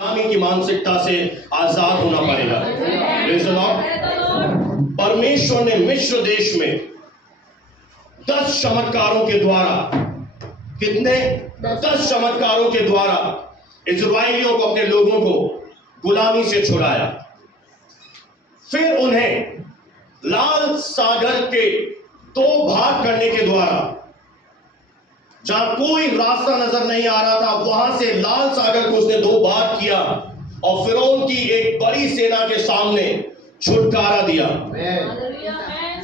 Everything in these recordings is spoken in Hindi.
गुलामी की मानसिकता से आजाद होना पड़ेगा। Praise the Lord। परमेश्वर ने मिस्र देश में 10 चमत्कारों के द्वारा, कितने 10 चमत्कारों के द्वारा इजराइलियों को, अपने लोगों को गुलामी से छुड़ाया। फिर उन्हें लाल सागर के 2 भाग करने के द्वारा, जहां कोई रास्ता नजर नहीं आ रहा था, वहां से लाल सागर को उसने 2 भाग किया और फिरौन की एक बड़ी सेना के सामने छुटकारा दिया।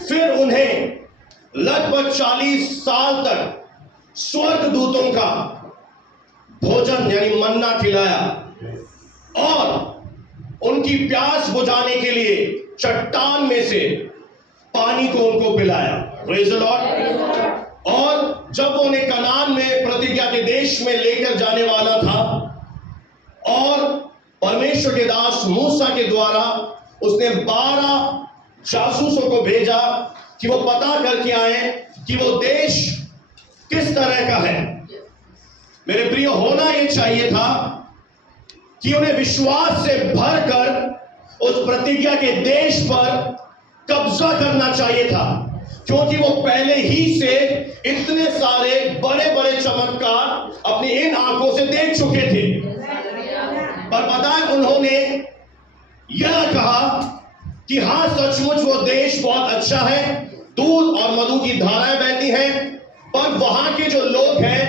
फिर उन्हें लगभग 40 साल तक स्वर्गदूतों का भोजन यानी मन्ना खिलाया और उनकी प्यास बुझाने के लिए चट्टान में से पानी को उनको पिलाया। Praise the Lord. और जब उन्हें कनान में प्रतिज्ञा के देश में लेकर जाने वाला था और परमेश्वर के दास मूसा के द्वारा उसने 12 जासूसों को भेजा कि वो पता करके आए कि वो देश किस तरह का है। मेरे प्रिय, होना यह चाहिए था कि उन्हें विश्वास से भरकर उस प्रतिज्ञा के देश पर कब्जा करना चाहिए था, क्योंकि वो पहले ही से इतने सारे बड़े बड़े चमत्कार अपनी इन आंखों से देख चुके थे। पर पता है, उन्होंने यह कहा कि हां, सचमुच वो देश बहुत अच्छा है, दूध और मधु की धाराएं बहती हैं, पर वहां के जो लोग हैं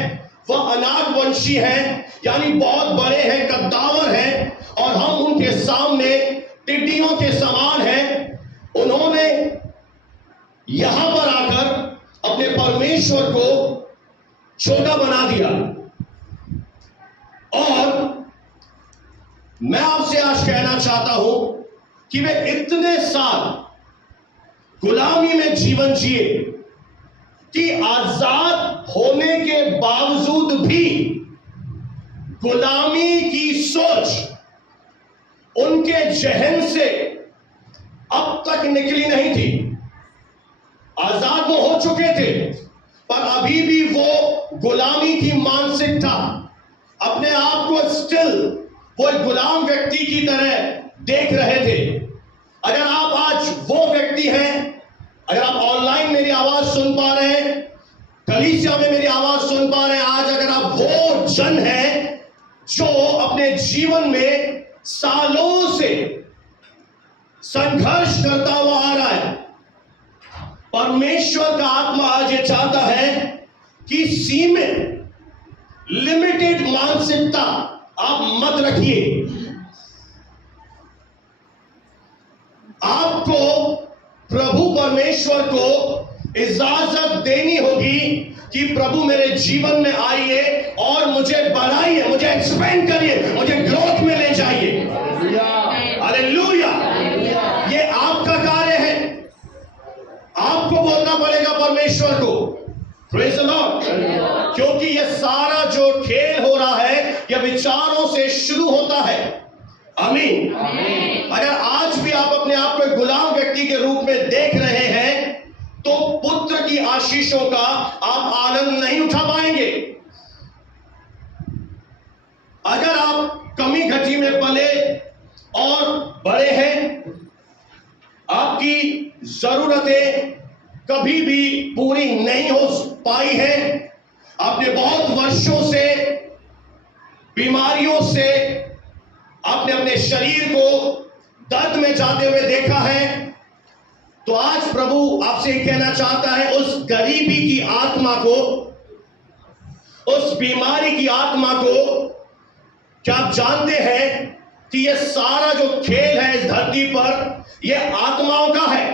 वह अनागवंशी हैं, यानी बहुत बड़े हैं, कद्दावर हैं, और हम उनके सामने टिड्डियों के समान हैं। उन्होंने यहां पर आकर अपने परमेश्वर को छोटा बना दिया। और मैं आपसे आज कहना चाहता हूं कि वे इतने साल गुलामी में जीवन जिए कि आजाद होने के बावजूद भी गुलामी की सोच उनके जहन से अब तक निकली नहीं थी। आजाद वो हो चुके थे, पर अभी भी वो गुलामी की मानसिकता, अपने आप को स्टिल वो एक गुलाम व्यक्ति की तरह देख रहे थे। अगर आप आज वो व्यक्ति हैं, अगर आप ऑनलाइन मेरी आवाज सुन पा रहे हैं, कलीसिया में मेरी आवाज सुन पा रहे हैं, आज अगर आप वो जन हैं जो अपने जीवन में सालों से संघर्ष करता हुआ आ रहा है, परमेश्वर का आत्मा आज ये चाहता है कि सीमित, लिमिटेड मानसिकता आप मत रखिए। आपको प्रभु परमेश्वर को इजाजत देनी होगी कि प्रभु मेरे जीवन में आइए और मुझे बढ़ाइए, मुझे एक्सपेंड करिए, मुझे ग्रोथ में ले जाइए। हालेलुया। ये आपका कार्य है, आपको बोलना पड़ेगा परमेश्वर को। Praise the Lord. क्योंकि ये सारा जो खेल हो रहा है यह विचारों से शुरू होता है। आमीन। अगर आज भी आप अपने आप को गुलाम व्यक्ति के रूप में देख रहे हैं तो पुत्र की आशीषों का आप आनंद नहीं उठा पाएंगे। अगर आप कमी घटी में पले और बड़े हैं, आपकी जरूरतें कभी भी पूरी नहीं हो पाई है, आपने बहुत वर्षों से बीमारियों से आपने अपने शरीर को दर्द में जाते हुए देखा है, तो आज प्रभु आपसे कहना चाहता है, उस गरीबी की आत्मा को, उस बीमारी की आत्मा को, क्या आप जानते हैं कि यह सारा जो खेल है इस धरती पर, यह आत्माओं का है।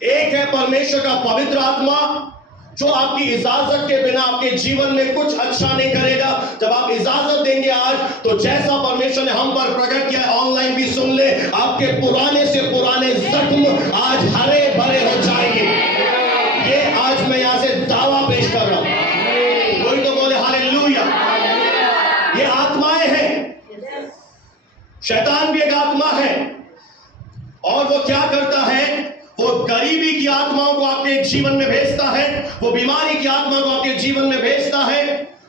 एक है परमेश्वर का पवित्र आत्मा जो आपकी इजाजत के बिना आपके जीवन में कुछ अच्छा नहीं करेगा। जब आप इजाजत देंगे आज, तो जैसा परमेश्वर ने हम पर प्रकट किया, ऑनलाइन भी सुन ले, आपके पुराने से पुराने जख्म आज हरे भरे हो जाएंगे। ये आज मैं यहां से दावा पेश कर रहा हूं। कोई तो बोले हालेलुया। ये आत्माएं हैं, शैतान भी एक आत्मा है, और वो क्या करता है, वो गरीबी की आत्माओं को आपके जीवन में भेजता है, वो बीमारी की आत्मा को आपके जीवन में भेजता है,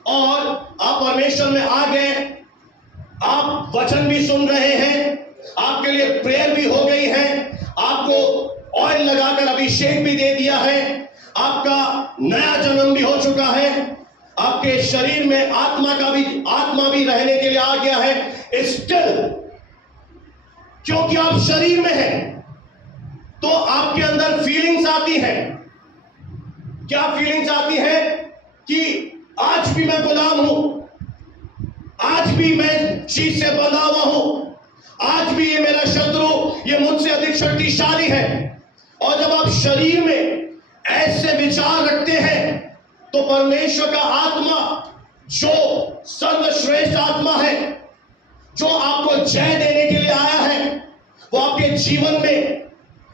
और आप परमेश्वर में आ गए, आप वचन भी सुन रहे हैं, आपके लिए प्रेयर भी हो गई है, आपको ऑयल लगाकर अभिषेक भी दे दिया है, आपका नया जन्म भी हो चुका है, आपके शरीर में आत्मा भी रहने के लिए आ गया है। स्टिल क्योंकि आप शरीर में हैं तो आपके अंदर फीलिंग्स आती हैं। क्या फीलिंग्स आती हैं? कि आज भी मैं गुलाम हूं, आज भी मैं चीज से बंधा हुआ हूं, आज भी ये मेरा शत्रु ये मुझसे अधिक शक्तिशाली है। और जब आप शरीर में ऐसे विचार रखते हैं तो परमेश्वर का आत्मा जो सर्वश्रेष्ठ आत्मा है, जो आपको जय देने के लिए आया है, वो आपके जीवन में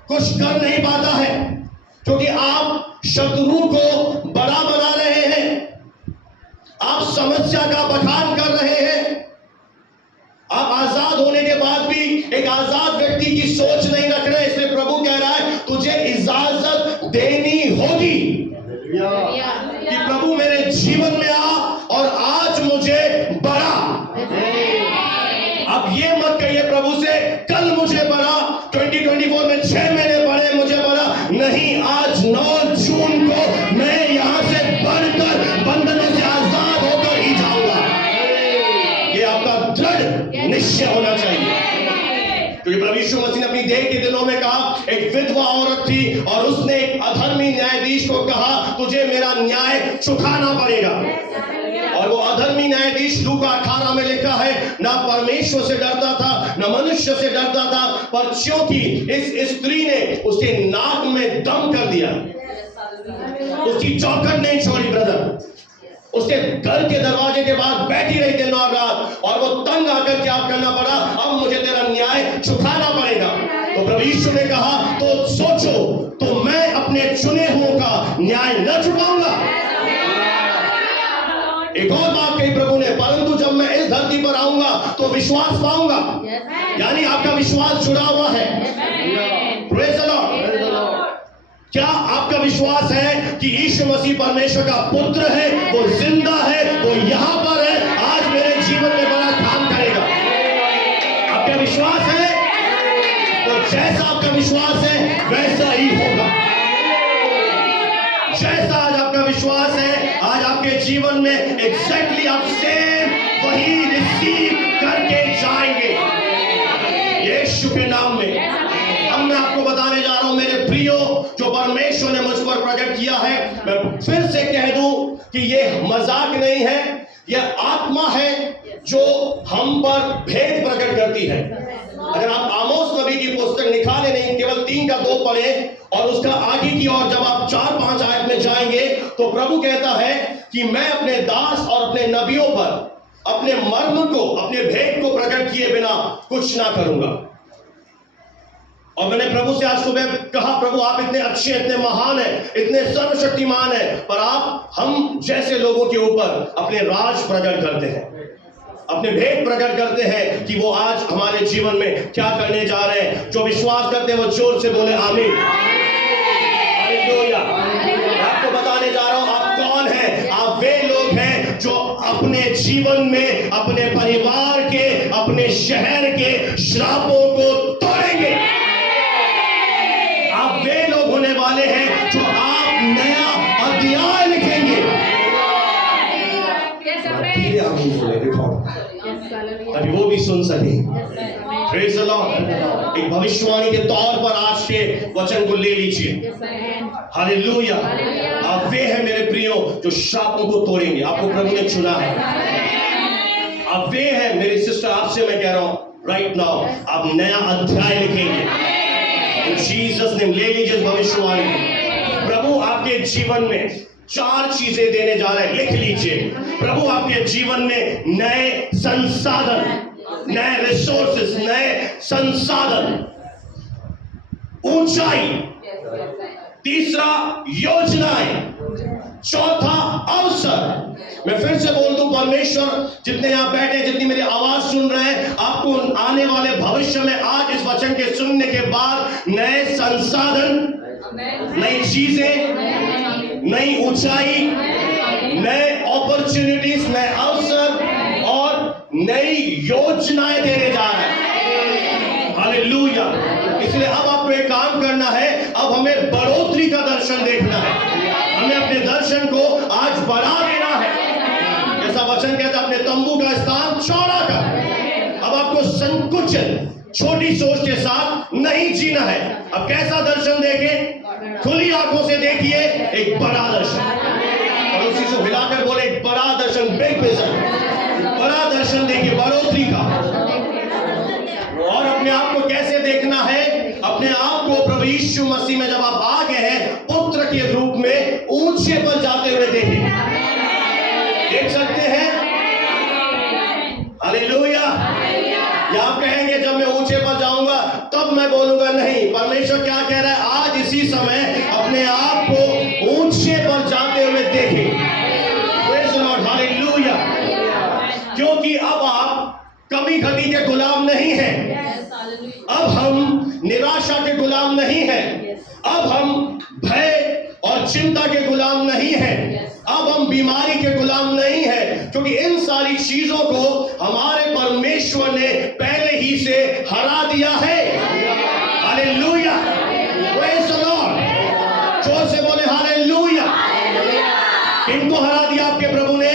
कुछ कर नहीं पाता है, क्योंकि आप शत्रु को बड़ा बना रहे हैं, आप समस्या का बखान कर रहे हैं। आप आजाद होने के बाद भी एक आजाद व्यक्ति की सोच नहीं रख रहे, इसलिए प्रभु कह रहा है तुझे इजाजत देनी होगी कि प्रभु मेरे जीवन में आ और आज मुझे बढ़ा। अब ये मत कहिए प्रभु से कल मुझे बढ़ा, 2024 में 6 महीने बढ़े मुझे बढ़ा, नहीं, आज 9 जून को मैं यहां से बढ़कर बंधनों से आजाद होकर ही जाऊंगा। ये आपका दृढ़ निश्चय होना चाहिए, क्योंकि प्रभु यीशु मसीह ने अपनी देह के दिनों में कहा, एक विधवा औरत थी और उसने एक अधर्मी न्यायाधीश को कहा तुझे मेरा न्याय चुकाना पड़ेगा। और वो अधर्मी न्यायाधीश लूका 18 में लिखा है, ना परमेश्वर से डरता था ना मनुष्य से डरता था, पर क्योंकि इस स्त्री ने उसके नाक में दम कर दिया, उसकी चौखट नहीं छोड़ी ब्रदर, उसके घर के दरवाजे के बाद बैठी रही दिन और रात, और वो तंग आकर क्या करना पड़ा, अब मुझे तेरा न्याय चुकाना पड़ेगा। तो प्रभु यीशु ने कहा तो सोचो, तो मैं अपने चुने हुओं का न्याय न चुकाऊंगा। एक और बात कही प्रभु ने, परंतु जब मैं इस धरती पर आऊंगा तो विश्वास पाऊंगा। यानी आपका विश्वास जुड़ा हुआ है। Praise the Lord. क्या आपका विश्वास है कि यीशु मसीह परमेश्वर का पुत्र है, वो जिंदा है, वो यहां पर है, आज मेरे जीवन में बड़ा काम करेगा? आपका विश्वास है? तो जैसा आपका विश्वास है वैसा ही होगा। जैसा आज आपका विश्वास है, आज आपके जीवन में एग्जैक्टली आप सेम वही रिसीव करके जाएंगे यीशु के नाम में। अब मैं आपको बताने जा रहा हूं मेरे प्रियो, जो परमेश्वर ने मुझ पर प्रकट किया है, मैं फिर से कह दूं कि ये मजाक नहीं है, यह आत्मा है जो हम पर भेद प्रकट करती है। अगर आप आमोस नबी की पुस्तक निकाले नहीं, केवल 3 का 2 पढ़े और उसका आगे की ओर जब आप 4-5 आयत में जाएंगे तो प्रभु कहता है कि मैं अपने दास और अपने नबियों पर अपने मर्म को, अपने भेद को प्रकट किए बिना कुछ ना करूंगा। और मैंने प्रभु से आज सुबह कहा, प्रभु आप इतने अच्छे, इतने महान हैं, इतने सर्वशक्तिमान हैं, पर आप हम जैसे लोगों के ऊपर अपने राज प्रकट करते हैं, अपने भेद प्रकट करते हैं कि वो आज हमारे जीवन में क्या करने जा रहे हैं। जो विश्वास करते हैं वो जोर से बोले आमीन। हालेलुया। मैं आपको बताने जा रहा हूं आप कौन हैं। आप वे लोग हैं जो अपने जीवन में, अपने परिवार के, अपने शहर के श्रापों को तोड़ेंगे। आप वे लोग होने वाले हैं जो आप नया अध्याय लिखेंगे। अभी वो भी सुन सके। Praise the Lord. एक भविष्यवाणी के तौर पर आज के वचन को ले लीजिए। हालेलुया। आप वे हैं मेरे प्रियो जो श्रापों को तोड़ेंगे। आपको प्रभु ने चुना है। आप वे हैं मेरी सिस्टर, आपसे मैं कह रहा हूं राइट नाउ, आप नया अध्याय लिखेंगे। जीसस ने ले लीजिए भविष्यवाणी। प्रभु आपके जीवन में 4 चीजें देने जा रहे हैं, लिख लीजिए। प्रभु आपके जीवन में नए संसाधन, नए रिसोर्सेस, नए संसाधन, ऊंचाई, तीसरा योजनाएं, चौथा अवसर। मैं फिर से बोल दूं, परमेश्वर जितने यहां बैठे, जितनी मेरी आवाज सुन रहे हैं, आपको आने वाले भविष्य में आज इस वचन के सुनने के बाद नए संसाधन, नई चीजें, नई ऊंचाई, नए अपॉर्चुनिटीज, नए अवसर और नई योजनाएं देने जा रहा है। हालेलुया। इसलिए अब आपको एक काम करना है, अब हमें बढ़ोतरी का दर्शन देखना है। हमें अपने दर्शन को आज बढ़ा देना है। जैसा वचन कहता है, अपने तंबू का स्थान चौड़ा कर। अब आपको संकुचित छोटी सोच के साथ नहीं जीना है। अब कैसा दर्शन देखें? खुली आंखों से देखिए एक बड़ा दर्शन, और उसी को हिलाकर बोले एक बड़ा दर्शन, बिग विजन, बड़ा दर्शन देखिए, बढ़ोतरी का। और अपने आप को कैसे देखना है? अपने आप को प्रभु यीशु मसीह में जब आप आ गए हैं पुत्र के रूप में ऊंचे पर जाते हुए देखें। देख सकते हैं? हालेलुया। या आप कहेंगे जब मैं ऊंचे पर जाऊंगा तब मैं बोलूंगा, नहीं। परमेश्वर क्या कह रहा है? आज इसी समय अपने आप को ऊंचे पर जाते हुए देखें। Praise the Lord, hallelujah. क्योंकि अब आप कमी घटी के गुलाम नहीं हैं। अब हम निराशा के गुलाम नहीं हैं। अब हम भय और चिंता के गुलाम नहीं हैं। अब हम बीमारी के गुलाम नहीं हैं, क्योंकि इन सारी चीजों को हमारे परमेश्वर ने पहले ही से हरा दिया है। हालेलुया। Praise the Lord. जोर से बोले हालेलुया। किनको हरा दिया आपके प्रभु ने?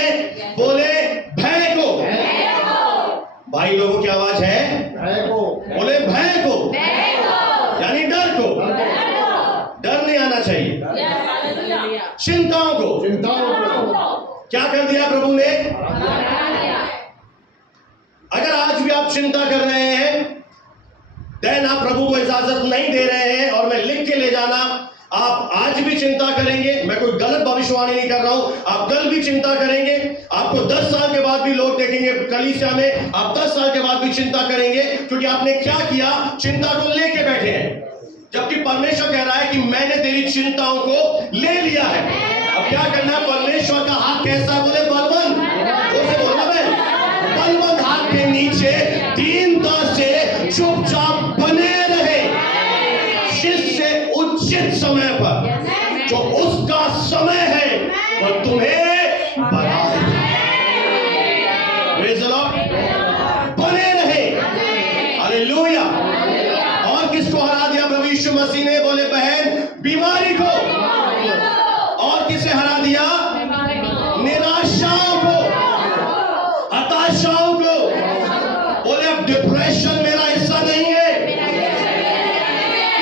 बोले भय को। भाई लोगों की आवाज है? भय को। बोले भय को, यानी डर को। डर नहीं आना चाहिए। चिंताओं को क्या कर दिया प्रभु ने? अगर आज भी आप चिंता कर रहे हैं, देन आप प्रभु को इजाजत नहीं दे रहे हैं, और मैं लिख के ले जाना, आप आज भी चिंता करेंगे। मैं कोई गलत भविष्यवाणी नहीं कर रहा हूं। आप कल भी चिंता करेंगे। आपको 10 साल के बाद भी लोग देखेंगे कलीसिया में, आप 10 साल के बाद भी चिंता करेंगे, क्योंकि आपने क्या किया? चिंता को लेके बैठे हैं। जबकि परमेश्वर कह रहा है कि मैंने तेरी चिंताओं को ले लिया है। अब क्या करना है? परमेश्वर का हाथ कैसा है? बोले बलवंत। उसे बोलना है बलवंत हाथ के नीचे दीनता से चुपचाप बने रहे, जिससे उचित समय पर जो उसका समय है वह तुम्हें बढ़ा देगा। Praise the Lord. बने रहे। हालेलुया। और किसको हरा दिया प्रभु यीशु मसीह ने? बोले बहन, बीमारी को। और किसे हरा दिया? निराशाओं को, हताशाओं को। बोले अब डिप्रेशन मेरा हिस्सा नहीं है,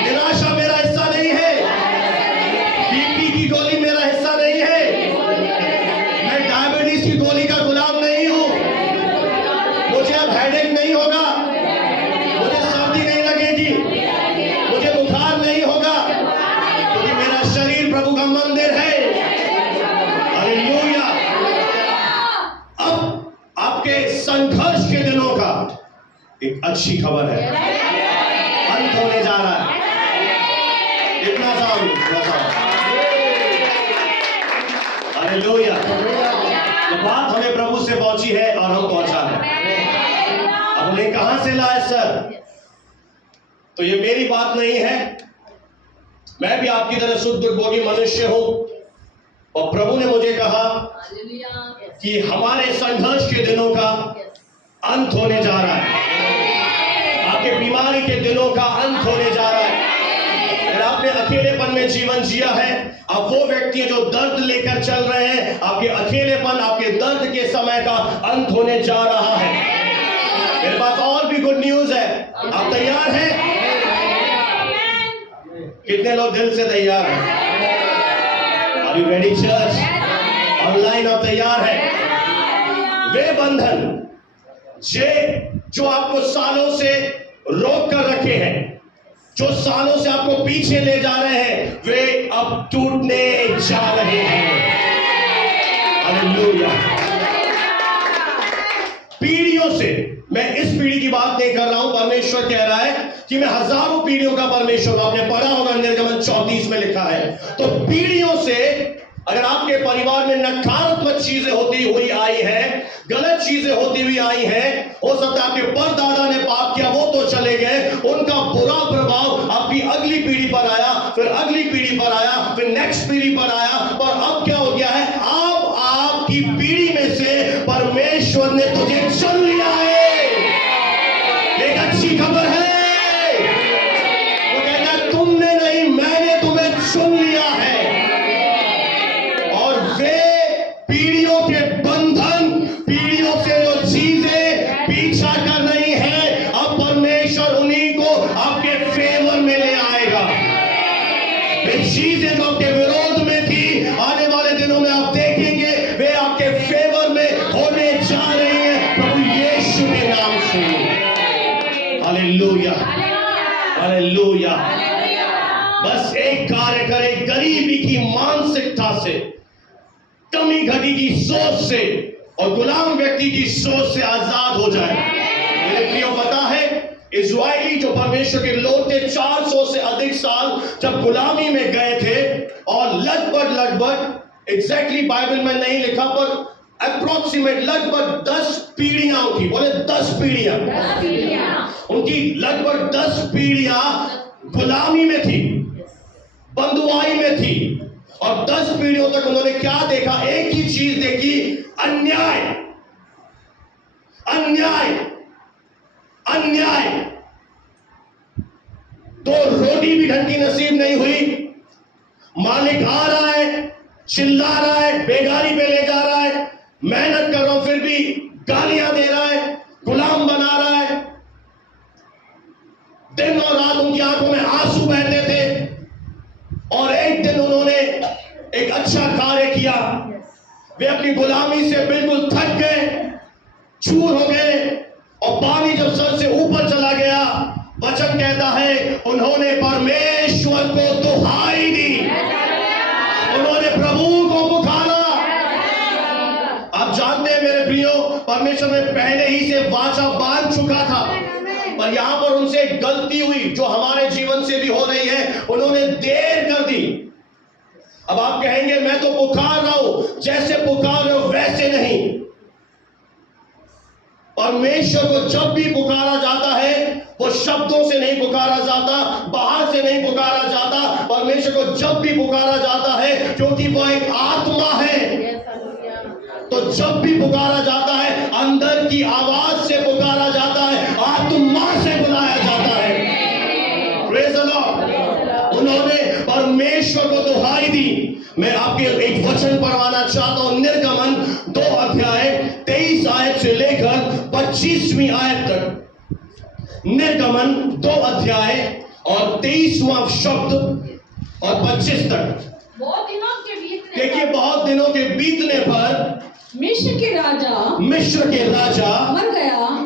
निराशा मेरा हिस्सा नहीं है, बीपी की गोली मेरा हिस्सा नहीं है, मैं डायबिटीज की गोली का गुलाम नहीं हूं, मुझे अब हेडेक नहीं होगा, मुझे सर्दी नहीं लगेगी, मुझे बुखार नहीं होगा, क्योंकि मेरा शरीर प्रभु का मंदिर है। हालेलुया। अब आपके संघर्ष के दिनों का एक अच्छी खबर है, अंत होने जा रहा है। इतना साउंड, इतना साउंड। हालेलुया। तो बात हमें प्रभु से पहुंची है और हम पहुंचा है। अब उन्हें कहां से लाए सर? तो ये मेरी बात नहीं है। मैं भी आपकी तरह शुद्ध भोगी मनुष्य हूं, और प्रभु ने मुझे कहा कि हमारे संघर्ष के दिनों का अंत होने जा रहा है। आपके बीमारी के दिनों का अंत होने जा रहा है। अगर आपने अकेलेपन में जीवन जिया है, अब वो व्यक्ति जो दर्द लेकर चल रहे हैं, आपके अकेलेपन, आपके दर्द के समय का अंत होने जा रहा है। मेरे पास और भी गुड न्यूज है। आप तैयार हैं? कितने लोग दिल से तैयार हैं? Are you ready church? Online आप तैयार हैं? वे बंधन जो आपको सालों से रोक कर रखे हैं, जो सालों से आपको पीछे ले जा रहे हैं, वे अब टूटने जा रहे हैं। हालेलुया। पीढ़ियों से, मैं इस पीढ़ी की बात नहीं कर रहा हूं। परमेश्वर कह रहा है कि मैं हजारों पीढ़ियों का परमेश्वर। आपने पढ़ा होगा निर्गमन 34 में लिखा है। तो पीढ़ियों से अगर आपके परिवार में नकारात्मक चीजें होती हुई आई है, गलत चीजें होती हुई आई है, हो सकता है आपके परदादा ने पाप किया, वो तो चले गए, उनका बुरा प्रभाव आपकी अगली पीढ़ी पर आया, फिर अगली पीढ़ी पर आया, फिर नेक्स्ट पीढ़ी पर आया, और अब क्या हो गया है? अब आपकी पीढ़ी में से परमेश्वर ने तुझे चुन लिया है। आपके फेवर में ले आएगा। वे चीजें जो आपके विरोध में थी, आने वाले दिनों में आप देखेंगे वे आपके फेवर में होने जा रही हैं, प्रभु यीशु के नाम से। Hallelujah, hallelujah. बस एक कार्य करे, गरीबी की मानसिकता से, कमी घटी की सोच से और गुलाम व्यक्ति की सोच से आजाद हो जाए। मेरे प्रियो, पता है इज़राइली जो परमेश्वर के लोग थे 400 से अधिक साल जब गुलामी में गए थे, और लगभग एग्जैक्टली बाइबल में नहीं लिखा पर अप्रोक्सीमेट लगभग 10 पीढ़ियां उनकी, बोले 10 पीढ़ियां, उनकी लगभग 10 पीढ़ियां गुलामी में थी, बंधुआई में थी। और 10 पीढ़ियों तक उन्होंने क्या देखा? एक ही चीज देखी, अन्याय, अन्याय, अन्याय। तो रोटी भी ढंग की नसीब नहीं हुई, मालिक आ रहा है, चिल्ला रहा है, बेगारी पे ले जा रहा है, मेहनत कर रहा हूं फिर भी गालियां दे रहा है, गुलाम बना रहा है। दिन और रात उनकी आंखों में आंसू बहते थे। और एक दिन उन्होंने एक अच्छा कार्य किया, वे अपनी गुलामी से बिल्कुल थक गए, चूर हो गए, और पानी जब सर से ऊपर चला गया, वचन कहता है उन्होंने परमेश्वर को दुहाई दी, उन्होंने प्रभु को पुकारा। आप जानते हैं मेरे प्रियो, परमेश्वर ने पहले ही से वाचा बांध चुका था, पर यहां पर उनसे एक गलती हुई जो हमारे जीवन से भी हो रही है, उन्होंने देर कर दी। अब आप कहेंगे मैं तो पुकार रहा हूं, जैसे पुकार रहे हो वैसे नहीं। परमेश्वर को जब भी पुकारा जाता है वो शब्दों से नहीं पुकारा जाता, बाहर से नहीं पुकारा जाता। परमेश्वर को जब भी पुकारा जाता है, क्योंकि वो एक आत्मा है, तो जब भी पुकारा जाता है अंदर की आवाज से पुकारा जाता है, आत्मा से बुलाया जाता है। Praise the Lord. उन्होंने परमेश्वर को दुहाई दी। मैं आपके एक वचन पढ़वाना चाहता हूं, निर्गमन 2 अध्याय 23 आयत से लेकर 25वीं आयत तक। निर्गमन 2 अध्याय और 23वां शब्द और 25 तक। बहुत दिनों के बीतने देखिए, बहुत दिनों के बीतने पर मिस्र के राजा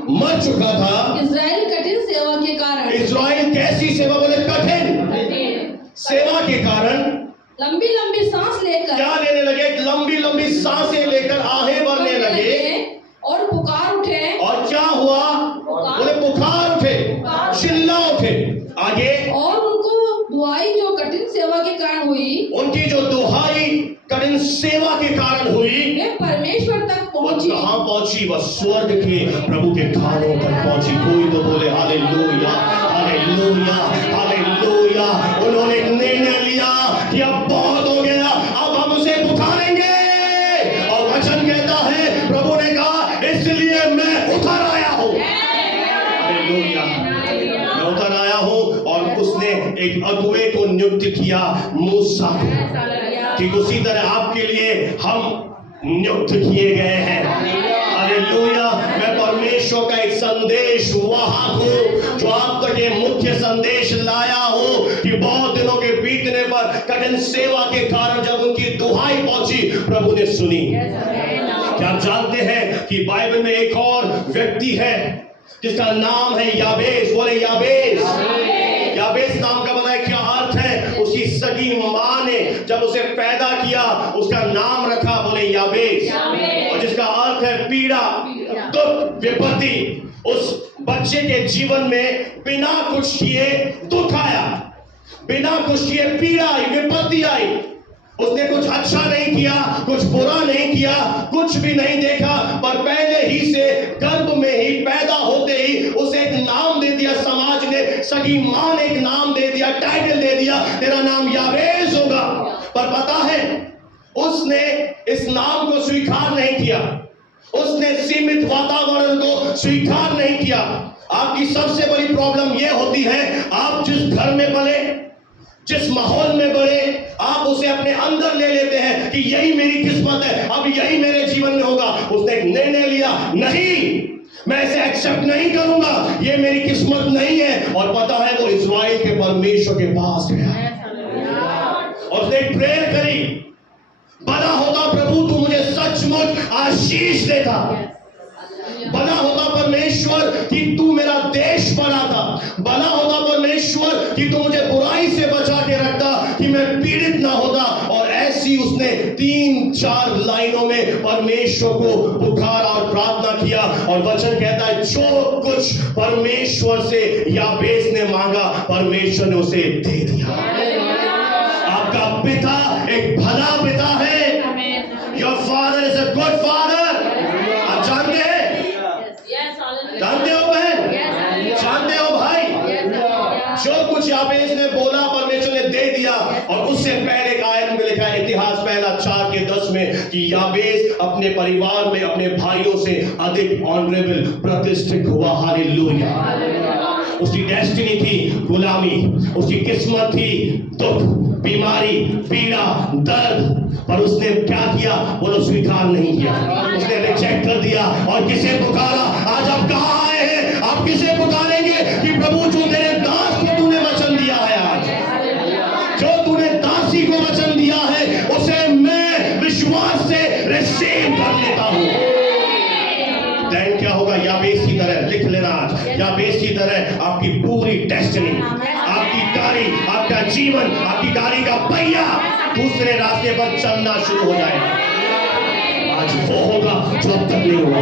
मर चुका था। इज़राइल कठिन सेवा के कारण, इज़राइल कैसी सेवा? बोले कठिन सेवा के कारण लंबी लंबी सांस लेकर, क्या लेने लगे? लंबी लंबी सांसें लेकर आहें भरने लगे और पुकार उठे। और क्या हुआ? बोले पुकार उठे, चिल्ला उठे। आगे, और उनको दुहाई जो कठिन सेवा के कारण हुई, उनकी जो दुहाई कठिन सेवा के कारण हुई, वे परमेश्वर तक पहुंची। कहां पहुंची? वह स्वर्ग के प्रभु के कानों तक पहुंची। कोई तो बोले हालेलुया, हालेलुया, हालेलुया। उन्होंने एक निर्णय लिया कि अब बहुत हो गया, अब हम उसे पुकारेंगे। और वचन कहता है, प्रभु ने कहा इसलिए मैं उतर आया हूं। हालेलुया, मैं उतर आया हूं। और उसने एक अगुवे को नियुक्त किया, मूसा को। ठीक उसी तरह आपके लिए हम नियुक्त किए गए हैं। हालेलुया। मैं परमेश्वर का एक संदेश वहां हूं जो आप तक ये मुख्य संदेश लाया हूं कि बहुत दिनों के बीतने पर कठिन सेवा के कारण जब उनकी दुहाई पहुंची, प्रभु ने सुनी। क्या आप जानते हैं कि बाइबल में एक और व्यक्ति है जिसका नाम है याबेस? बोले याबेस। याबेस नाम का पता है क्या अर्थ है? उसकी सगी मां ने जब उसे पैदा किया उसका नाम रखा, बोले याबेस, और जिसका अर्थ है पीड़ा, दुख, विपत्ति। उस बच्चे के जीवन में बिना कुछ किए दुख आया, बिना कुछ किए पीड़ा आई, विपत्ति आई। उसने कुछ अच्छा नहीं किया, कुछ बुरा नहीं किया, कुछ भी नहीं देखा, पर पहले ही से गर्भ में ही पैदा होते ही उसे एक नाम दे दिया समाज ने, सगी मां ने एक नाम दे दिया, टाइटल दे दिया, तेरा नाम याबेस होगा। पर पता है उसने इस नाम को स्वीकार नहीं किया, उसने सीमित वातावरण को स्वीकार नहीं किया। आपकी सबसे बड़ी प्रॉब्लम यह होती है, आप जिस घर में पले, जिस माहौल में बढ़े, आप उसे अपने अंदर ले लेते हैं कि यही मेरी किस्मत है, अब यही मेरे जीवन में होगा। उसने एक निर्णय लिया, नहीं मैं इसे एक्सेप्ट नहीं करूंगा, ये मेरी किस्मत नहीं है। और पता है वो परमेश्वर के पास गया और उसने एक प्रेयर करी, बना होता प्रभु तू मुझे सचमुच आशीष देता, बना होता परमेश्वर कि तू मेरा देश बनाता, बना होता परमेश्वर कि तू मुझे बुराई से बचा के रखता, कि मैं पीड़ित ना होता। और ऐसी उसने 3-4 लाइनों में परमेश्वर को पुकारा और प्रार्थना किया। और वचन कहता है जो कुछ परमेश्वर से याबेस ने मांगा परमेश्वर ने उसे दे दिया। आपका पिता एक भला पिता है। Your father is a good father. आप जानते हैं, जानते हो बहन, जानते हो भाई, जो कुछ याबेस ने बोला परमेश्वर ने दे दिया। और उससे पहले एक आयत में लिखा है इतिहास पहला 4:10 में कि याबेस अपने परिवार में अपने भाइयों से अधिक ऑनरेबल प्रतिष्ठित हुआ। हालेलुया। उसकी डेस्टिनी थी गुलामी, उसकी किस्मत थी दुख, बीमारी, पीड़ा, दर्द, पर उसने क्या किया? वो स्वीकार नहीं किया, उसने रिजेक्ट कर दिया। और किसे पुकारा? आज आप कहाँ आए हैं? आप किसे पुकारेंगे कि प्रभु जो तेरे दास को तूने वचन दिया है, आज जो तूने दासी को वचन दिया है उसे मैं विश्वास से रिसीव कर लेता हूं। देन क्या होगा? याबेस की तरह लिख लेना आज, याबेस की तरह आपकी पूरी डेस्टिनी, आपकी गाड़ी, आपका जीवन, आपकी गाड़ी का पहिया दूसरे रास्ते पर चलना शुरू हो जाएगा। आज वो होगा जो अब तक नहीं हुआ,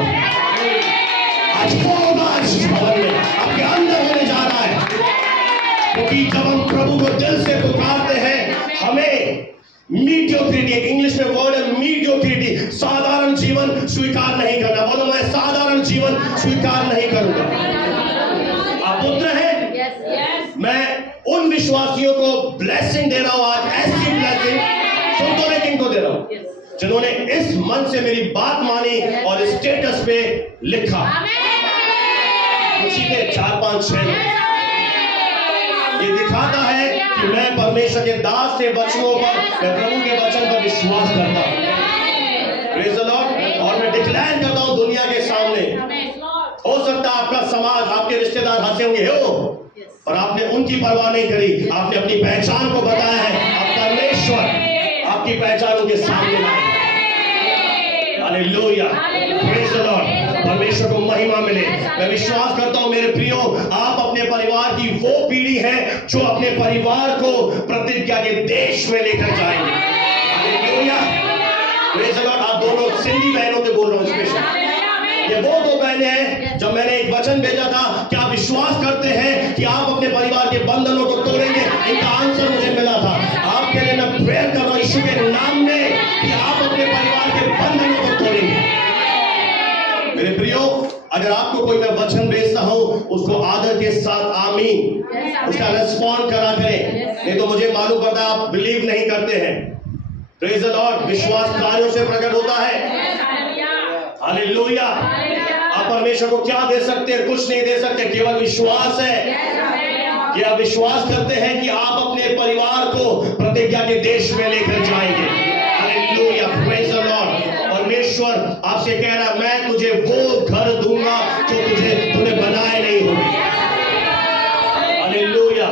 आज वो होगा इस भवन में आपके अंदर होने जा रहा है। क्योंकि जब हम प्रभु को दिल से पुकारते हैं, हमें मीडियोक्रिटी, इंग्लिश में वर्ड है मीडियोक्रिटी, साधारण जीवन स्वीकार नहीं करना। बोलो मैं साधारण जीवन स्वीकार नहीं करूंगा। आप पुत्र हैं। मैं उन विश्वासियों को ब्लेसिंग दे रहा हूं आज, ऐसी ब्लेसिंग सुन तो नहीं किनको दे रहा हूं, जिन्होंने इस मन से मेरी बात मानी और स्टेटस पे लिखा। उसी के 4-5-6 ये दिखाता है कि मैं परमेश्वर के दास के वचनों पर, मैं प्रभु के वचन पर विश्वास करता हूं। Praise the Lord. और मैं डिक्लेयर करता हूं दुनिया के सामने, हो सकता है आपका समाज, आपके रिश्तेदार हंसे होंगे हो, और आपने उनकी परवाह नहीं करी, आपने अपनी पहचान को बताया है। अब परमेश्वर आपकी पहचान उनके सामने लाए। Hallelujah, praise the Lord. परमेश्वर को महिमा मिले। मैं विश्वास करता हूं मेरे प्रियो, आप अपने परिवार की वो पीढ़ी है जो अपने परिवार को प्रतिज्ञा के देश में लेकर जाएंगे। Hallelujah, praise the Lord. आप दोनों सिंधी बहनों से बोल रहा हूं स्पेशल, ये वो 2 बहनें हैं। जब मैंने एक वचन भेजा था कि आप विश्वास करते हैं कि आप अपने परिवार के बंधनों को तोड़ेंगे, इनका आंसर मुझे मिला था। आपके लिए मैं प्रेयर कर रहा हूं यीशु के नाम में कि आप अपने परिवार के बंधनों को तोड़ेंगे। मेरे प्रियो, अगर आपको कोई मैं वचन भेजता हूं, उसको आदर के साथ आमीन, उसका रिस्पॉन्ड करा करें, नहीं तो मुझे मालूम पड़ता है आप बिलीव नहीं करते हैं। Praise the Lord. विश्वास कार्यों से प्रकट होता है। हालेलुया। आप परमेश्वर को क्या दे सकते हैं? कुछ नहीं दे सकते, केवल विश्वास है कि आप विश्वास करते हैं कि आप अपने परिवार को प्रतिज्ञा के देश में लेकर जाएंगे। Hallelujah, praise the Lord. परमेश्वर आपसे कह रहा है मैं तुझे वो घर दूंगा जो तूने बनाए नहीं होंगे। हालेलुया।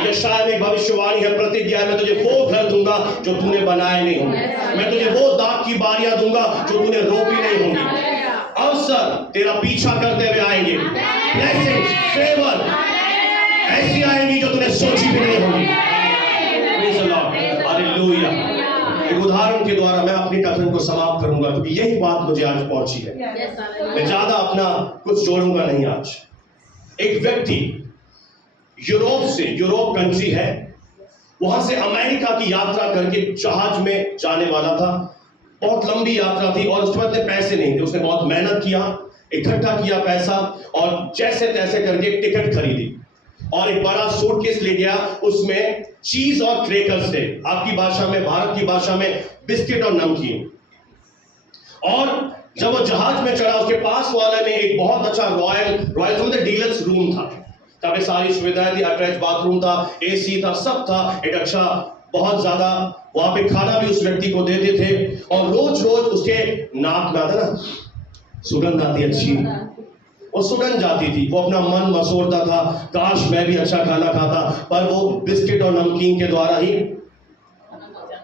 यशायाह में एक भविष्यवाणी है, प्रतिज्ञा, मैं तुझे वो घर दूंगा जो तूने बनाए नहीं होंगे। मैं तुझे वो दाख की बारियां दूंगा जो तूने रोपी नहीं होंगी। अवसर तेरा पीछा करते हुए आएंगे। ब्लेसिंग, फेवर ऐसी आएंगी जो तूने सोची भी नहीं होगी। Praise the Lord. हालेलुया। एक उदाहरण के द्वारा मैं अपनी कथन को समाप्त करूंगा, क्योंकि यही बात मुझे आज पहुंची है। मैं ज्यादा अपना कुछ जोड़ूंगा नहीं आज। एक व्यक्ति यूरोप कंट्री है, वहां से अमेरिका की यात्रा करके जहाज में जाने वाला था। बहुत लंबी यात्रा थी और उसके बाद पैसे नहीं थे। उसने बहुत मेहनत किया, इकट्ठा किया पैसा और जैसे तैसे करके टिकट खरीदी और एक बड़ा सूटकेस ले गया। उसमें चीज और क्रैकर्स थे, आपकी भाषा में, भारत की भाषा में बिस्किट और नमकीन। और जब वो जहाज में चढ़ा, उसके पास वाले में एक बहुत अच्छा रॉयल डीलक्स रूम था। तब सारी सुविधाएं थी, अटैच बाथरूम था, एसी था, सब था, एक अच्छा बहुत ज्यादा। वहां पे खाना भी उस व्यक्ति को देते थे और रोज रोज उसके नाक में आता ना सुगंध आती अच्छी, वो सुगंध जाती थी, वो अपना मन मसोड़ता था, काश मैं भी अच्छा खाना खाता, पर वो बिस्किट और नमकीन के द्वारा ही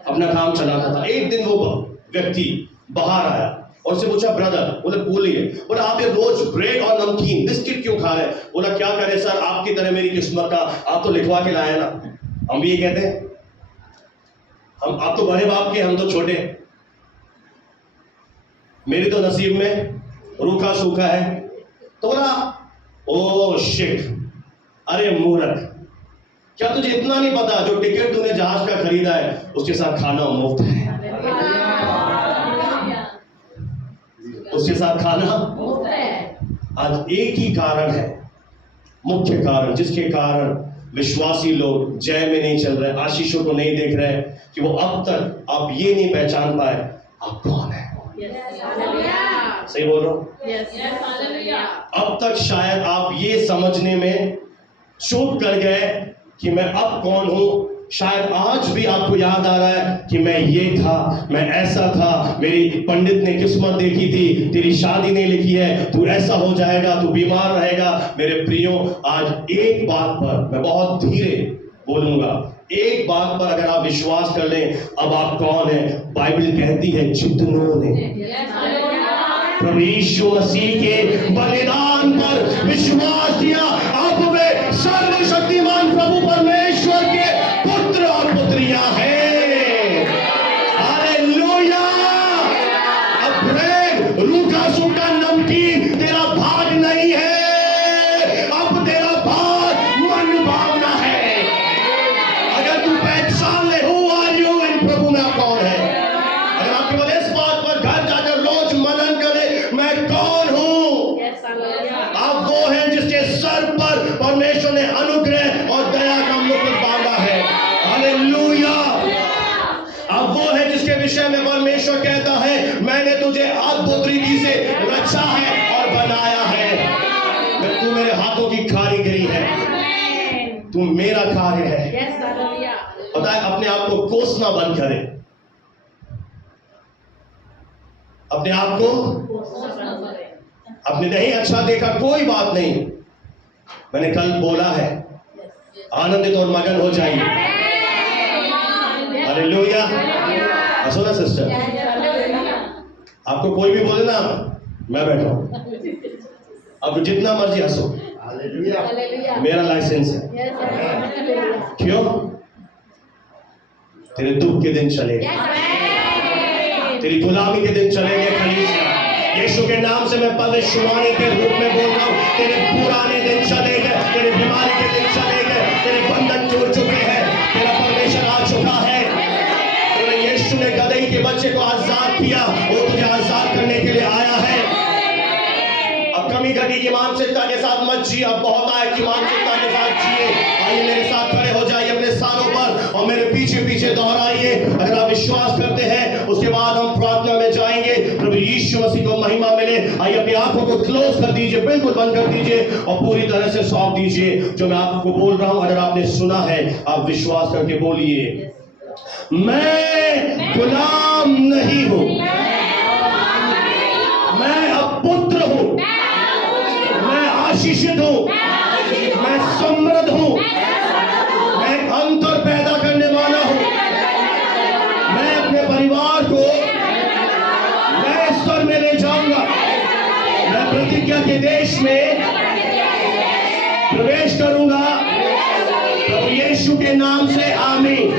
अपना काम चलाता था। एक दिन वो व्यक्ति बाहर आया और उससे पूछा, ब्रदर, बोले बोलिए, बोला आप ये रोज ब्रेड और नमकीन बिस्किट क्यों खा रहे हैं? बोला क्या करें सर, आपकी तरह मेरी किस्मत का आप तो लिखवा के लाए ना। हम भी ये कहते हैं, हम आप तो बड़े बाप के, हम तो छोटे, मेरी तो नसीब में रूखा सूखा है। तो बोला ओ शिट, अरे मूर्ख, क्या तुझे इतना नहीं पता जो टिकट तूने जहाज का खरीदा है उसके साथ खाना मुफ्त है, उसके साथ खाना मुफ्त है। आज एक ही कारण है, मुख्य कारण, जिसके कारण विश्वासी लोग जय में नहीं चल रहे, आशीषों को नहीं देख रहे, कि वो अब तक आप ये नहीं पहचान पाए आप कौन है। सही बोल रहा हूं? अब तक शायद आप ये समझने में चूक कर गए कि मैं अब कौन हूं। शायद आज भी आपको याद आ रहा है कि मैं ये था, मैं ऐसा था, मेरी पंडित ने किस्मत देखी थी, तेरी शादी नहीं लिखी है, तू ऐसा हो जाएगा, तू बीमार रहेगा। मेरे प्रियो, आज एक बात पर मैं बहुत धीरे बोलूंगा, एक बात पर अगर आप विश्वास कर लें, अब आप कौन है। बाइबल कहती है जितनों ने प्रभु यीशु मसीह के बलिदान पर विश्वास दिया, अब वे सर्वशक्तिमान प्रभु परमेश्वर के पुत्र और पुत्रियां हैं। हालेलुया। अब ब्रेड, रूखा सूखा नमकीन तेरा भाग नहीं है, अब तेरा भाग मन भावना है। अगर तू पहचान ले हु आर यू इन प्रभु में कौन है, अगर आप केवल इस बात पर घर जाकर रोज मनन करें, मैं कौन हूं, आप वो हैं जिसके सर पर परमेश्वर ने अनुग्रह और दया का मुकुट बांधा है। हालेलुया। अब वो है जिसके विषय में परमेश्वर कहता है, मैंने तुझे अद्भुत रीति से रचा है और बनाया है। तू मेरे हाथों की कारीगरी है, तू मेरा कार्य है। पता है, अपने आप को कोसना बंद करें, अपने आप को, अपने नहीं अच्छा देखा कोई बात नहीं, मैंने कल बोला है, आनंदित और मगन हो जाइए। हालेलुया। हंसो ना सिस्टर, आपको कोई भी बोले ना, मैं बैठा हूं, अब जितना मर्जी हंसो। हालेलुया। मेरा लाइसेंस है। क्यों? तेरे दुख के दिन चलेंगे, तेरी गुलामी के दिन चलेंगे। कलीसिया, यीशु के नाम से मैं भविष्यवाणी के रूप में बोल रहा हूं, तेरे पुराने दिन चले गए, तेरे बीमारी के दिन चले गए, तेरे बंधन टूट चुके हैं, तेरा परमेश्वर आ चुका है। तेरे यीशु ने गदही के बच्चे को आजाद किया, वो तुझे आजाद करने के लिए आया है। अब कमी घटी की मानसिकता के साथ मत जिए, अब बहुत आए की मानसिकता के साथ जिए। आइए मेरे साथ खड़े हो जाइए अपने स्थानों पर और मेरे पीछे पीछे दोहराइए। अगर आप विश्वास करते हैं, उसके बाद हम प्रार्थना में जाएंगे। प्रभु यीशु मसीह को महिमा मिले। आइए अपनी आंखों को क्लोज कर दीजिए, बिल्कुल बंद कर दीजिए और पूरी तरह से सौंप दीजिए जो मैं आपको बोल रहा हूं। अगर आपने सुना है, आप विश्वास करके बोलिए, मैं गुलाम नहीं हूं, मैं अब पुत्र हूं, मैं आशीषित हूं, मैं समृद्ध हूं, मैं अंतर पैदा करने वाला हूं। मैं अपने परिवार को नए स्तर में ले जाऊंगा। मैं प्रतिज्ञा के देश में प्रवेश करूंगा। प्रभु यीशु के नाम से आमीन।